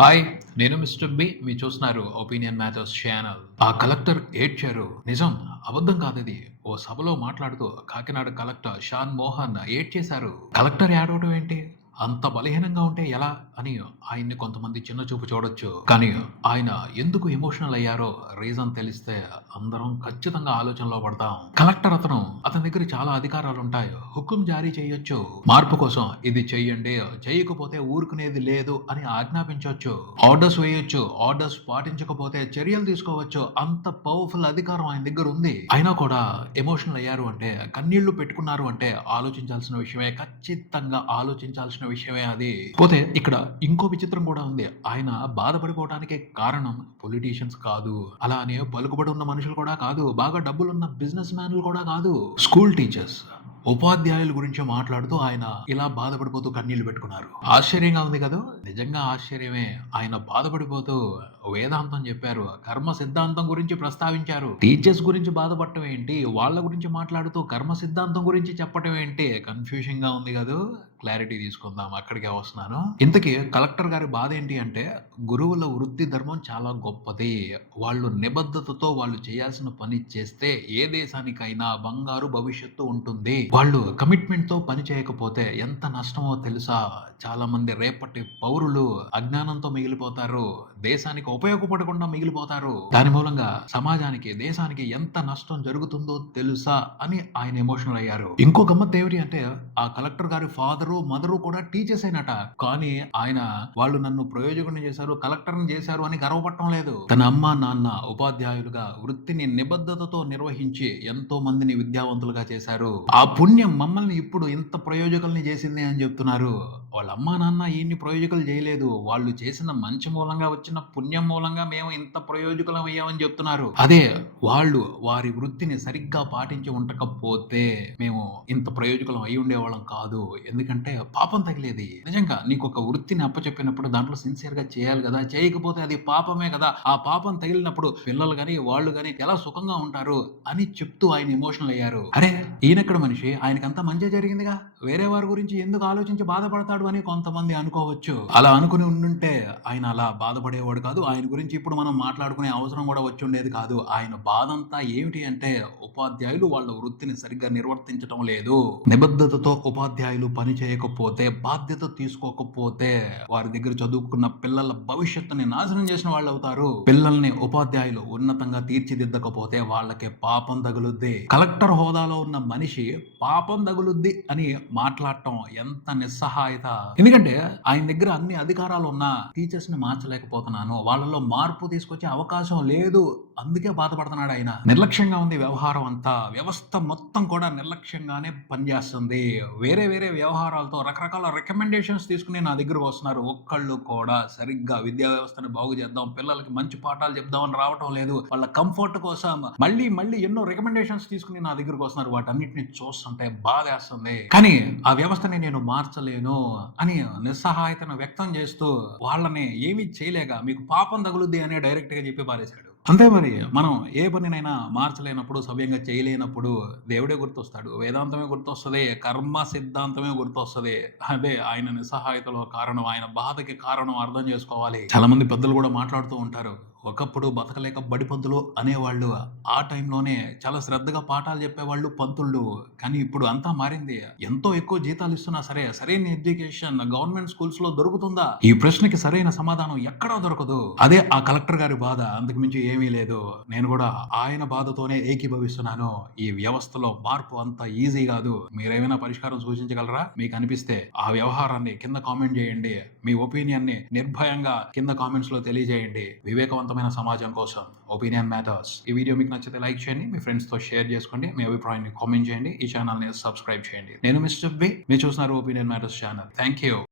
Hi నేను mister B. మీరు చూస్తున్నారు ఒపీనియన్ మ్యాథర్స్ ఛానల్ ఆ కలెక్టర్ ఏడ్చారు. నిజం అబద్ధం కాదు ఇది. ఓ సభలో మాట్లాడుతూ కాకినాడ కలెక్టర్ షాన్ మోహన్ ఏడ్చేశారు. కలెక్టర్ ఏడవడం ఏంటి? అంత బలహీనంగా ఉంటే ఎలా అని ఆయన్ని కొంతమంది చిన్న చూపు చూడొచ్చు. కానీ ఆయన ఎందుకు ఎమోషనల్ అయ్యారో రీజన్ తెలిస్తే అందరం ఖచ్చితంగా ఆలోచనలో పడతాం. కలెక్టర్ అతను అతని దగ్గర చాలా అధికారాలు ఉంటాయి హుకుం జారీ చేయొచ్చు. మార్పు కోసం ఇది చెయ్యండి చేయకపోతే ఊరుకునేది లేదు అని ఆజ్ఞాపించవచ్చు ఆర్డర్స్ వేయొచ్చు ఆర్డర్స్ పాటించకపోతే చర్యలు తీసుకోవచ్చు. అంత పవర్ఫుల్ అధికారం ఆయన దగ్గర ఉంది. అయినా కూడా ఎమోషనల్ అయ్యారు అంటే కన్నీళ్ళు పెట్టుకున్నారు అంటే ఆలోచించాల్సిన విషయమే. ఖచ్చితంగా ఆలోచించాల్సిన విషయమే అది. పోతే ఇక్కడ ఇంకో విచిత్రం కూడా ఉంది. ఆయన బాధపడిపోవడానికి కారణం పొలిటీషియన్స్ కాదు. అలానే పలుకుబడి ఉన్న మనుషులు కూడా కాదు. బాగా డబ్బులున్న బిజినెస్ మ్యాన్లు కూడా కాదు. స్కూల్ టీచర్స్ ఉపాధ్యాయుల గురించి మాట్లాడుతూ ఆయన ఇలా బాధపడిపోతూ కన్నీళ్ళు పెట్టుకున్నారు. ఆశ్చర్యంగా ఉంది కదా? నిజంగా ఆశ్చర్యమే. ఆయన బాధపడిపోతూ వేదాంతం చెప్పారు. కర్మ సిద్ధాంతం గురించి ప్రస్తావించారు. టీచర్స్ గురించి బాధపడటం ఏంటి? వాళ్ళ గురించి మాట్లాడుతూ కర్మ సిద్ధాంతం గురించి చెప్పటం ఏంటి? కన్ఫ్యూషన్గా ఉంది కదా? క్లారిటీ తీసుకుందాం అక్కడికే వస్తున్నాను. ఇంతకీ కలెక్టర్ గారి బాధ ఏంటి అంటే గురువుల వృత్తి ధర్మం చాలా గొప్పది. వాళ్ళు నిబద్ధతతో వాళ్ళు చేయాల్సిన పని చేస్తే ఏ దేశానికైనా బంగారు భవిష్యత్తు ఉంటుంది. వాళ్ళు కమిట్మెంట్తో పని చేయకపోతే ఎంత నష్టమో తెలుసా? చాలా మంది రేపటి పౌరులు అజ్ఞానంతో మిగిలిపోతారు. దేశానికి ఉపయోగపడకుండా మిగిలిపోతారు. దాని మూలంగా సమాజానికి దేశానికి ఎంత నష్టం జరుగుతుందో తెలుసా? అని ఆయన ఎమోషనల్ అయ్యారు. ఇంకో గమ్మత్ ఏమిటి అంటే ఆ కలెక్టర్ గారి ఫాదర్ మదరు కూడా టీచర్స్ అయినట. కానీ ఆయన వాళ్ళు నన్ను ప్రయోజకుని చేశారు కలెక్టర్ని చేశారు అని గర్వపడటం లేదు. తన అమ్మ నాన్న ఉపాధ్యాయులుగా వృత్తిని నిబద్ధతతో నిర్వహించి ఎంతో మందిని విద్యావంతులుగా చేశారు. ఆ పుణ్యం మమ్మల్ని ఇప్పుడు ఇంత ప్రయోజకుల్ని చేసింది అని చెప్తున్నారు. వాళ్ళ అమ్మా నాన్న ఏమి ప్రయోజకులు చేయలేదు. వాళ్ళు చేసిన మంచి మూలంగా వచ్చిన పుణ్యం మూలంగా మేము ఇంత ప్రయోజకులం అయ్యామని చెప్తున్నారు. అదే వాళ్ళు వారి వృత్తిని సరిగ్గా పాటించి ఉండకపోతే మేము ఇంత ప్రయోజకులం అయి ఉండేవాళ్ళం కాదు. ఎందుకంటే పాపం తగిలేది. నిజంగా నీకు ఒక వృత్తిని అప్పచెప్పినప్పుడు దాంట్లో సిన్సియర్గా చేయాలి కదా. చేయకపోతే అది పాపమే కదా. ఆ పాపం తగిలినప్పుడు పిల్లలు కానీ వాళ్ళు కానీ ఎలా సుఖంగా ఉంటారు అని చెప్తూ ఆయన ఎమోషనల్ అయ్యారు. అరే ఈయనక్కడ మనిషి? ఆయనకంతా మంచి జరిగిందిగా. వేరే వారి గురించి ఎందుకు ఆలోచించి బాధపడతాడు? అని కొంతమంది అనుకోవచ్చు. అలా అనుకుని ఉండుంటే ఆయన అలా బాధపడేవాడు కాదు. ఆయన గురించి ఇప్పుడు మనం మాట్లాడుకునే అవసరం కూడా వచ్చి ఉండేది కాదు. ఆయన బాధ అంతా ఏమిటి అంటే ఉపాధ్యాయులు వాళ్ళ వృత్తిని సరిగ్గా నిర్వర్తించడం లేదు. నిబద్ధతతో ఉపాధ్యాయులు పని చేయకపోతే బాధ్యత తీసుకోకపోతే వారి దగ్గర చదువుకున్న పిల్లల భవిష్యత్తుని నాశనం చేసిన వాళ్ళు అవుతారు. పిల్లల్ని ఉపాధ్యాయులు ఉన్నతంగా తీర్చిదిద్దకపోతే వాళ్ళకి పాపం తగులుద్ది. కలెక్టర్ హోదాలో ఉన్న మనిషి పాపం తగులుద్ది అని మాట్లాడటం ఎంత నిస్సహాయత ఎందుకంటే ఆయన దగ్గర అన్ని అధికారాలు ఉన్నా టీచర్స్ని మార్చలేకపోతున్నాను వాళ్ళలో మార్పు తీసుకొచ్చే అవకాశం లేదు అందుకే బాధపడుతున్నాడు ఆయన. నిర్లక్ష్యంగా ఉంది వ్యవహారం అంతా. వ్యవస్థ మొత్తం కూడా నిర్లక్ష్యంగానే పనిచేస్తుంది. వేరే వేరే వ్యవహారాలతో రకరకాల రికమెండేషన్స్ తీసుకుని నా దగ్గరకు వస్తున్నారు. ఒక్కళ్ళు కూడా సరిగ్గా విద్యా వ్యవస్థను బాగు చేద్దాం పిల్లలకి మంచి పాఠాలు చెప్దామని రావటం లేదు. వాళ్ళ కంఫర్ట్ కోసం మళ్ళీ మళ్ళీ ఎన్నో రికమెండేషన్స్ తీసుకుని నా దగ్గరకు వస్తున్నారు. వాటన్నిటిని చూస్తుంటే బాధేస్తుంది. కానీ ఆ వ్యవస్థని నేను మార్చలేను. అని నిస్సహాయతను వ్యక్తం చేస్తూ వాళ్ళని ఏమీ చేయలేక మీకు పాపం తగులుద్ది అని డైరెక్ట్గా చెప్పి పారేశాడు. అంతే మరి మనం ఏ పనినైనా మార్చలేనప్పుడు సవ్యంగా చేయలేనప్పుడు దేవుడే గుర్తొస్తాడు. వేదాంతమే గుర్తొస్తుంది కర్మ సిద్ధాంతమే గుర్తొస్తుంది. అదే ఆయన నిస్సహాయతలో కారణం ఆయన బాధకి కారణం అర్థం చేసుకోవాలి. చాలా మంది పెద్దలు కూడా మాట్లాడుతూ ఉంటారు. ఒకప్పుడు బతకలేక బడి పంతులు అనేవాళ్ళు ఆ టైంలోనే చాలా శ్రద్ధగా పాఠాలు చెప్పేవాళ్ళు పంతుళ్ళు. కానీ ఇప్పుడు అంతా మారింది. ఎంతో ఎక్కువ జీతాలు ఇస్తున్నా సరే సరైన ఎడ్యుకేషన్ గవర్నమెంట్ స్కూల్స్లో దొరుకుతుందా? ఈ ప్రశ్నకి సరైన సమాధానం ఎక్కడా దొరకదు. అదే ఆ కలెక్టర్ గారి బాధ. అందుకు మించి ఏమీ లేదు. నేను కూడా ఆయన బాధతోనే ఏకీభవిస్తున్నాను. ఈ వ్యవస్థలో మార్పు అంత ఈజీ కాదు. మీరేమైనా పరిష్కారం సూచించగలరా? మీకు అనిపిస్తే ఆ వ్యవహారాన్ని కింద కామెంట్ చేయండి. మీ ఒపీనియన్ని నిర్భయంగా కింద కామెంట్స్లో తెలియజేయండి సమర్థవంతమైన సమాజం కోసం ఒపీనియన్ మ్యాటర్స్ ఈ వీడియో మీకు నచ్చితే లైక్ చేయండి మీ ఫ్రెండ్స్తో షేర్ చేసుకోండి మీ అభిప్రాయాన్ని కామెంట్ చేయండి ఈ ఛానల్ని సబ్స్క్రైబ్ చేయండి. నేను మిస్టర్ బి మీరు చూస్తున్నారు opinion matters channel thank you